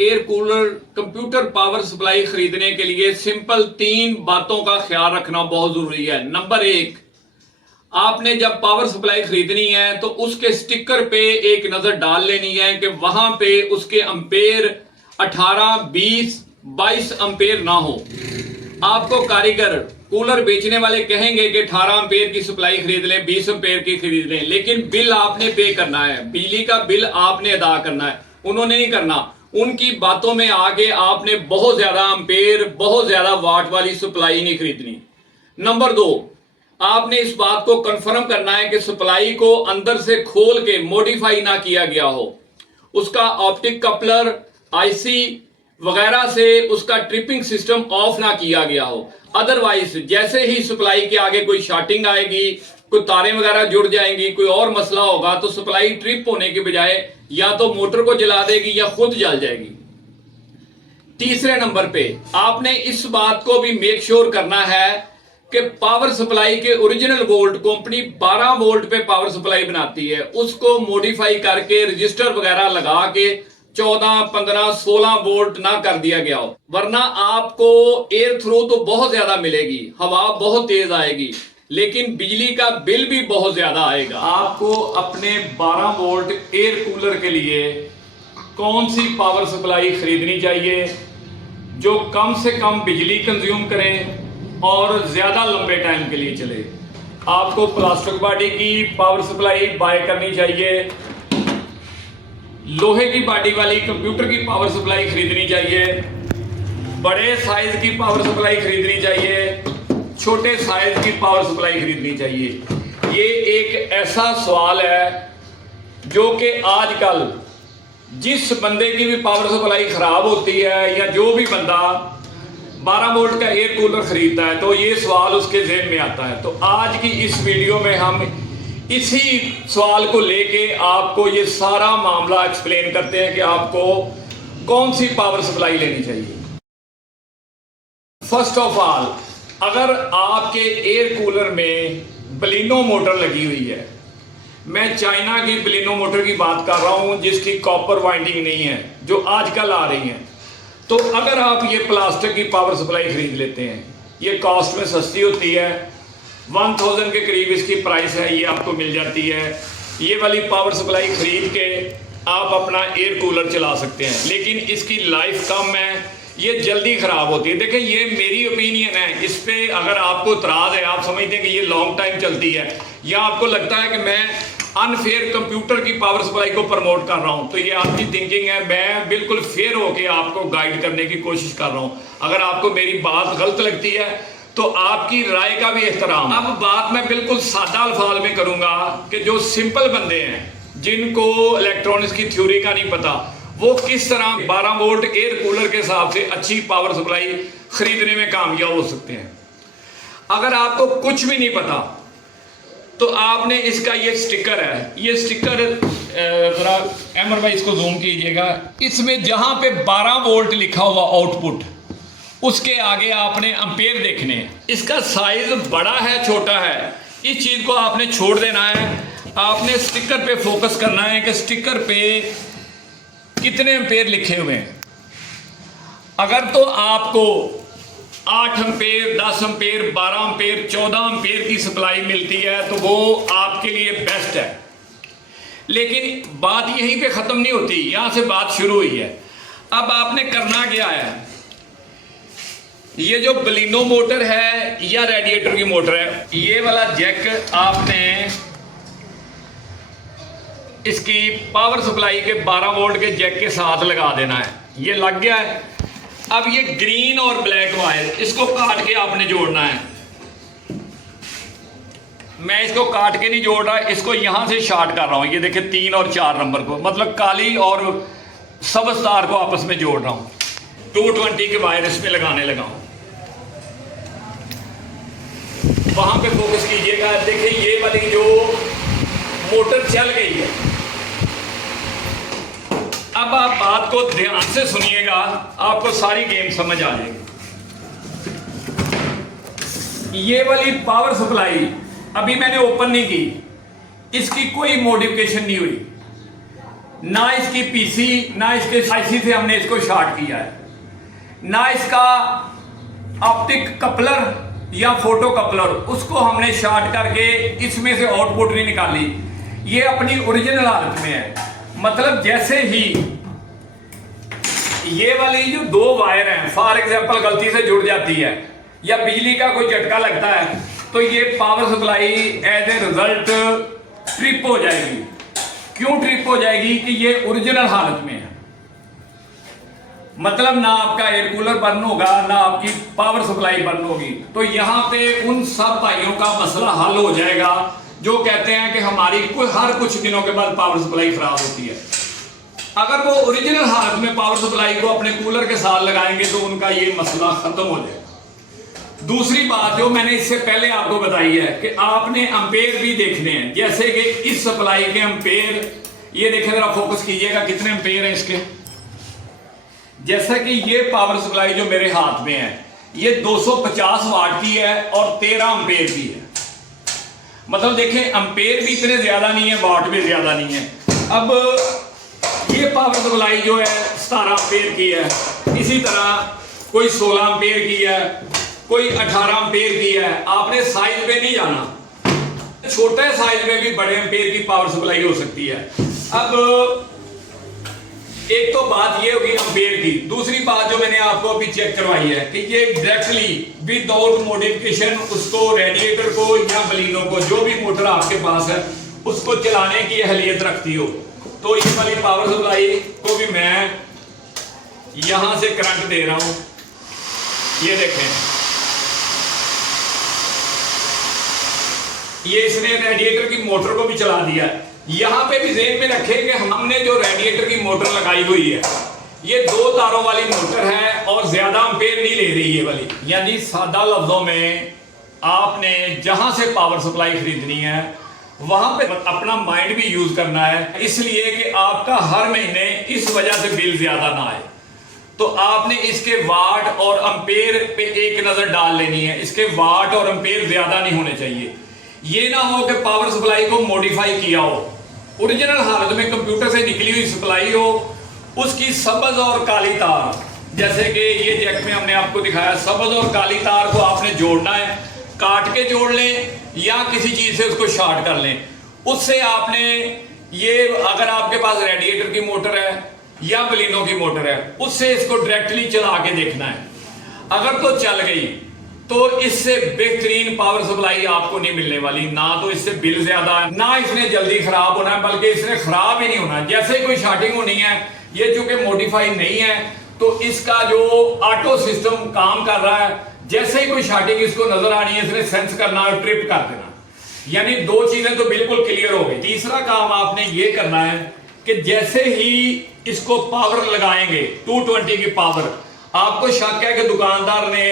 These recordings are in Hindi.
Air cooler computer power supply खरीदने के लिए सिंपल 3 बातों का ख्याल रखना बहुत जरूरी है। नंबर 1, आपने जब पावर सप्लाई खरीदनी है तो उसके स्टिकर पे एक नजर डाल लेनी है कि वहां पे उसके अंपेयर 18, 20, 22 अंपेयर ना हो। आपको कारीगर कूलर बेचने वाले कहेंगे कि 18 अंपेयर की सप्लाई खरीद लें, 20 अंपेयर की खरीद लें, लेकिन बिल आपने पे करना है, बिजली का बिल आपने अदा करना है, उन्होंने नहीं करना। उनकी बातों में आके आपने बहुत ज्यादा अंपेयर, बहुत ज्यादा वाट वाली सप्लाई नहीं खरीदनी। नंबर 2, आपने इस बात को कंफर्म करना है कि सप्लाई को अंदर से खोल के मॉडिफाई ना किया गया हो, उसका ऑप्टिक कपलर, आईसी वगैरह से उसका ट्रिपिंग सिस्टम ऑफ ना किया गया हो। अदरवाइज जैसे ही सप्लाई के आगे कोई शॉर्टिंग आएगी, कोई तारें वगैरह जुड़ जाएंगी, कोई और मसला होगा तो सप्लाई ट्रिप होने के बजाय या तो मोटर को जला देगी या खुद जल जाएगी। तीसरे नंबर पे आपने इस बात को भी मेक श्योर करना है कि पावर सप्लाई के ओरिजिनल वोल्ट, कंपनी 12 वोल्ट पे पावर सप्लाई बनाती है, उसको मॉडिफाई करके रजिस्टर वगैरह लगा के 14, 15, 16 वोल्ट ना कर दिया गया हो, वरना आपको एयर थ्रो तो बहुत ज्यादा मिलेगी, हवा बहुत तेज आएगी, लेकिन बिजली का बिल भी बहुत ज्यादा आएगा। आपको अपने 12 वोल्ट एयर कूलर के लिए कौन सी पावर सप्लाई खरीदनी चाहिए जो कम से कम बिजली कंज्यूम करें और ज्यादा लंबे टाइम के लिए चले। आपको प्लास्टिक बॉडी की पावर सप्लाई बाय करनी चाहिए, लोहे की बॉडी वाली कंप्यूटर की पावर सप्लाई खरीदनी चाहिए, बड़े साइज की पावर सप्लाई खरीदनी चाहिए, छोटे साइज की पावर सप्लाई खरीदनी चाहिए। ये एक ऐसा सवाल है जो कि आजकल जिस बंदे की भी पावर सप्लाई खराब होती है या जो भी बंदा 12 वोल्ट का एयर कूलर खरीदता है तो ये सवाल उसके ज़हन में आता है। तो आज की इस वीडियो में हम इसी सवाल को लेके आपको ये सारा मामला एक्सप्लेन करते हैं कि आपको कौन सी पावर सप्लाई लेनी चाहिए। फर्स्ट ऑफ ऑल, अगर आपके एयर कूलर में बलिनो मोटर लगी हुई है, मैं चाइना की बलिनो मोटर की बात कर रहा हूं जिसकी कॉपर वाइंडिंग नहीं है, जो आजकल आ रही हैं, तो अगर आप ये प्लास्टिक की पावर सप्लाई खरीद लेते हैं, ये कॉस्ट में सस्ती होती है, 1000 के करीब इसकी प्राइस है, ये आपको मिल जाती है। ये वाली पावर सप्लाई खरीद के आप अपना एयर कूलर चला सकते हैं, लेकिन इसकी लाइफ कम है, ये जल्दी ख़राब होती है। देखिए, ये मेरी ओपिनियन है, इस पर अगर आपको इतराज़ है, आप समझते हैं कि ये लॉन्ग टाइम चलती है, या आपको लगता है कि मैं अनफेयर कंप्यूटर की पावर सप्लाई को प्रमोट कर रहा हूं, तो ये आपकी थिंकिंग है। मैं बिल्कुल फेयर होकर आपको गाइड करने की कोशिश कर रहा हूं। अगर आपको मेरी बात गलत लगती है तो आपकी राय का भी एहतराम। अब बात मैं बिल्कुल सादा अल्फाज में करूंगा कि जो सिंपल बंदे हैं, जिनको इलेक्ट्रॉनिक्स की थ्योरी का नहीं पता, वो किस तरह 12 वोल्ट एयर कूलर के हिसाब से अच्छी पावर सप्लाई खरीदने में कामयाब हो सकते हैं। अगर आपको कुछ भी नहीं पता तो आपने इसका ये स्टिकर है, ये स्टिकर जरा अमर भाई इसको जूम कीजिएगा, इसमें जहां पे 12 वोल्ट लिखा हुआ आउटपुट, उसके आगे आपने अंपेयर देखने हैं। इसका साइज बड़ा है, छोटा है, इस चीज को आपने छोड़ देना है। आपने स्टिकर पे फोकस करना है कि स्टिकर पे कितने अंपेयर लिखे हुए हैं। अगर तो आपको 8 अंपेयर, 10 अंपेयर, 12 अंपेयर, 14 अंपेयर की सप्लाई मिलती है तो वो आपके लिए बेस्ट है, लेकिन बात यहीं पे ख़त्म नहीं होती, यहाँ से बात शुरू हुई है। अब आपने करना क्या है, ये जो बलिनो मोटर है या रेडिएटर की मोटर है, ये वाला जैक आपने इसकी पावर सप्लाई के 12 वोल्ट के जैक के साथ लगा देना है। ये लग गया है। अब ये ग्रीन और ब्लैक वायर, इसको काट के आपने जोड़ना है। मैं इसको काट के नहीं जोड़ रहा, इसको यहां से शॉर्ट कर रहा हूं। ये देखिए 3 और 4 नंबर को, मतलब काली और सब्ज तार को आपस में जोड़ रहा हूं। 220 के वायर इसमें लगाने लगा हूं। वहां पे फोकस कीजिएगा। देखिए, ये वाली जो मोटर चल गई है। अब आप बात को ध्यान से सुनिएगा, आपको सारी गेम समझ आ जाएगी। ये वाली पावर सप्लाई अभी मैंने ओपन नहीं की, इसकी कोई मॉडिफिकेशन नहीं हुई। ना इसकी पीसी ना इसके आईसी से हमने इसको शॉर्ट किया है, ना इसका ऑप्टिक कपलर या फोटो कपलर उसको हमने शॉर्ट करके इसमें से आउटपुट नहीं निकाली। ये अपनी ओरिजिनल हालत में है। मतलब जैसे ही ये वाली जो दो वायर हैं फॉर एग्जांपल गलती से जुड़ जाती है या बिजली का कोई झटका लगता है तो ये power supply as a result trip हो जाएगी। क्यों ट्रिप हो जाएगी? कि ये ओरिजिनल हालत में है। मतलब ना आपका एयर कूलर बर्न होगा ना आपकी पावर सप्लाई बर्न होगी। तो यहां पे उन सब भाइयों का मसला हल हो जाएगा जो कहते हैं कि हमारी हर कुछ दिनों के बाद पावर सप्लाई खराब होती है। अगर वो ओरिजिनल हालत में पावर सप्लाई को अपने कूलर के साथ लगाएंगे तो उनका ये मसला खत्म हो जाएगा। दूसरी बात जो मैंने इससे पहले आपको बताई है कि आपने एम्पेयर भी देखने हैं। जैसे कि इस सप्लाई के एम्पेयर, ये देखें जरा फोकस कीजिएगा कितने एम्पेयर हैं इसके। जैसा कि ये पावर सप्लाई जो मेरे हाथ में है ये 250 वाट की है और 13 एम्पेयर की है। मतलब देखें एम्पेयर भी इतने ज्यादा नहीं है, वाट भी ज्यादा नहीं है। अब ये पावर सप्लाई जो है 17 एम्पेयर की है, इसी तरह कोई 16 एम्पेयर की है, कोई 18 एम्पेयर की है। आपने साइज पे नहीं जाना, छोटे साइज में भी बड़े एम्पेयर की पावर सप्लाई हो सकती है। अब एक तो बात ये होगी एम्पेयर की। दूसरी बात जो मैंने आपको अभी चेक करवाई है कि ये डायरेक्टली विदाउट मॉडिफिकेशन उसको रेडिएटर को या बलिनो को जो भी मोटर आपके पास है उसको चलाने की अहलियत रखती हो। तो इस वाली पावर सप्लाई को भी मैं यहां से करंट दे रहा हूं, ये देखें, ये इसने रेडिएटर की मोटर को भी चला दिया है। यहां पे भी ज़हन में रखें कि हमने जो रेडिएटर की मोटर लगाई हुई है ये 2 तारों वाली मोटर है और ज्यादा एम्पेयर नहीं ले रही है वाली। यानी सादा लफ्जों में आपने जहां से पावर सप्लाई खरीदनी है वहां पे अपना माइंड भी यूज करना है, इसलिए कि आपका हर महीने इस वजह से बिल ज्यादा ना आए। तो आपने इसके वाट और एम्पेयर पे एक नजर डाल लेनी है। इसके वाट और एम्पेयर ज्यादा नहीं होने चाहिए। ये ना हो कि पावर सप्लाई को मॉडिफाई किया हो, ओरिजिनल हालत में कंप्यूटर से निकली हुई सप्लाई हो, उसकी सबज और काली तार, जैसे कि ये जैक में हमने आपको दिखाया, सबज और काली तार को आपने जोड़ना है, काट के जोड़ लें या किसी चीज से उसको शॉर्ट कर लें। उससे आपने ये, अगर आपके पास रेडिएटर की मोटर है या बलिनो की मोटर है, उससे इसको डायरेक्टली चला के देखना है। अगर तो चल गई तो इससे बेहतरीन पावर सप्लाई आपको नहीं मिलने वाली। ना तो इससे बिल ज्यादा है, ना इसने जल्दी खराब होना है, बल्कि इसने खराब ही नहीं होना। जैसे ही कोई शॉर्टिंग होनी है, ये चूंकि मॉडिफाई नहीं है तो इसका जो ऑटो सिस्टम काम कर रहा है, जैसे ही कोई शॉर्टिंग इसको नजर आनी है इसने सेंस करना और ट्रिप कर देना। यानी 2 चीजें तो बिल्कुल क्लियर हो गई। तीसरा काम आपने ये करना है कि जैसे ही इसको पावर लगाएंगे 220 की पावर, आपको शक है कि दुकानदार ने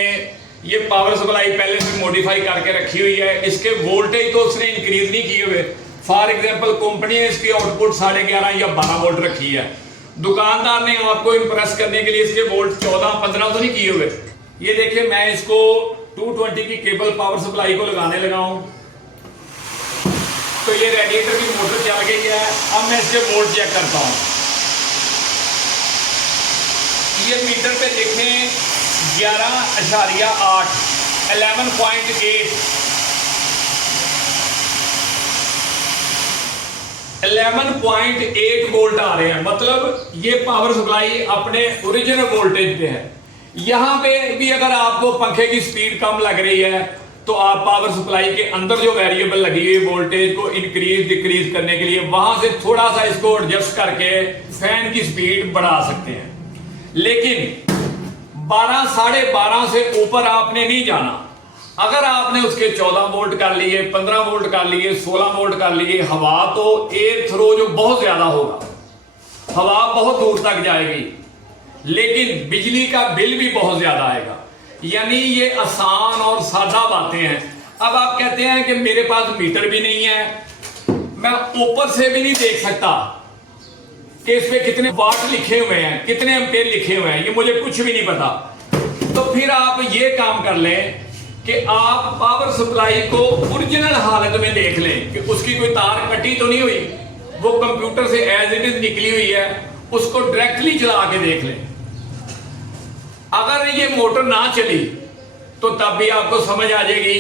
ये पावर सप्लाई पहले से मॉडिफाई करके रखी हुई है, इसके वोल्टेज तो उसने इंक्रीज नहीं किए हुए। फॉर एग्जांपल कंपनी ने इसकी आउटपुट 11.5 या 12 वोल्ट रखी है, दुकानदार ने आपको इंप्रेस करने के लिए इसके वोल्ट 14-15 तो नहीं किए हुए। ये देखिए मैं इसको 220 की केबल पावर सप्लाई को लगाने लगा हूं तो ये रेडिएटर की मोटर चल गई है। अब मैं इसके वोल्ट चेक करता हूं। ये मीटर पे देखें 11.8 11.8 वोल्ट आ रहे हैं। मतलब ये पावर सप्लाई अपने ओरिजिनल वोल्टेज पे है। यहां पे भी अगर आपको पंखे की स्पीड कम लग रही है तो आप पावर सप्लाई के अंदर जो वेरिएबल लगी हुई वोल्टेज को इंक्रीज डिक्रीज करने के लिए वहां से थोड़ा सा इसको एडजस्ट करके फैन की स्पीड बढ़ा सकते हैं। लेकिन 12 साढ़े 12 से ऊपर आपने नहीं जाना। अगर आपने उसके 14 वोल्ट कर लिए, 15 वोल्ट कर लिए, 16 वोल्ट कर लिए, हवा तो एयर थ्रो जो बहुत ज्यादा होगा, हवा बहुत दूर तक जाएगी, लेकिन बिजली का बिल भी बहुत ज्यादा आएगा। यानी ये आसान और सादा बातें हैं। अब आप कहते हैं कि मेरे पास मीटर भी नहीं है, मैं ऊपर से भी नहीं देख सकता कि इस पे कितने वाट लिखे हुए हैं, कितने एम्पेयर लिखे हुए हैं, ये मुझे कुछ भी नहीं पता। तो फिर आप ये काम कर लें कि आप पावर सप्लाई को ओरिजिनल हालत में देख लें कि उसकी कोई तार कटी तो नहीं हुई। वो कंप्यूटर से एज इट इज निकली हुई है, उसको डायरेक्टली चला के देख लें। अगर ये मोटर ना चली तो तब भी आपको समझ आ जाएगी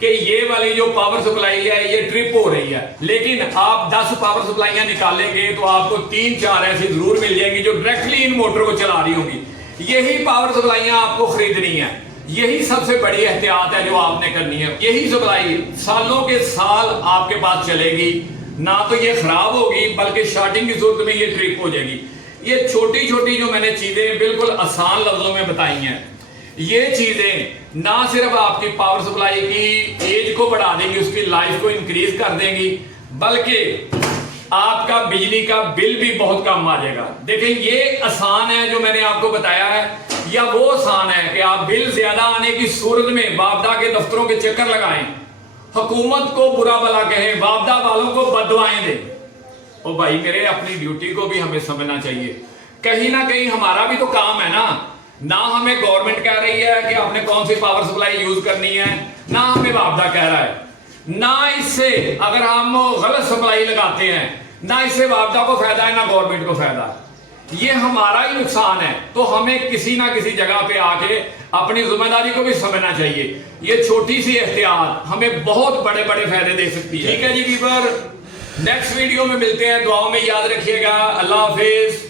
कि ये वाली जो पावर सप्लाई है ये ट्रिप हो रही है। लेकिन आप 10 पावर सप्लाइयां निकालेंगे तो आपको 3-4 ऐसी जरूर मिल जाएंगी जो डायरेक्टली इन मोटर को चला रही होंगी। यही पावर सप्लाइयां आपको खरीदनी है, यही सबसे बड़ी एहतियात है जो आपने करनी है। यही सप्लाई सालों के साल आपके पास चलेगी, ना तो ये खराब होगी बल्कि स्टार्टिंग की सूरत में ये ट्रिप हो जाएगी। ये छोटी छोटी जो मैंने चीजें बिल्कुल आसान लफ्जों में बताई हैं, ये चीजें ना सिर्फ आपकी पावर सप्लाई की एज को बढ़ा देंगी, उसकी लाइफ को इंक्रीज कर देंगी, बल्कि आपका बिजली का बिल भी बहुत कम आ जाएगा। देखिए ये आसान है जो मैंने आपको बताया है, या वो आसान है कि आप बिल ज्यादा आने की सूरत में बापदा के दफ्तरों के चक्कर लगाएं, हुकूमत को बुरा भला कहें, बापदा वालों को बददुआएं दें। ओ भाई मेरे, अपनी ड्यूटी को भी हमें समझना चाहिए। कहीं ना कहीं हमारा भी तो काम है ना हमें गवर्नमेंट कह रही है कि आपने कौन सी पावर सप्लाई यूज करनी है, ना हमें बापदा कह रहा है, ना इससे अगर हम गलत सप्लाई लगाते हैं ना इससे बापदा को फायदा है ना गवर्नमेंट को फायदा है, ये हमारा ही नुकसान है। तो हमें किसी ना किसी जगह पे आके अपनी जिम्मेदारी को भी समझना चाहिए। ये छोटी सी एहतियात हमें बहुत बड़े बड़े फायदे दे सकती है। ठीक है जी वीवर, नेक्स्ट वीडियो में मिलते हैं, दुआओं में याद रखिएगा। अल्लाह हाफिज।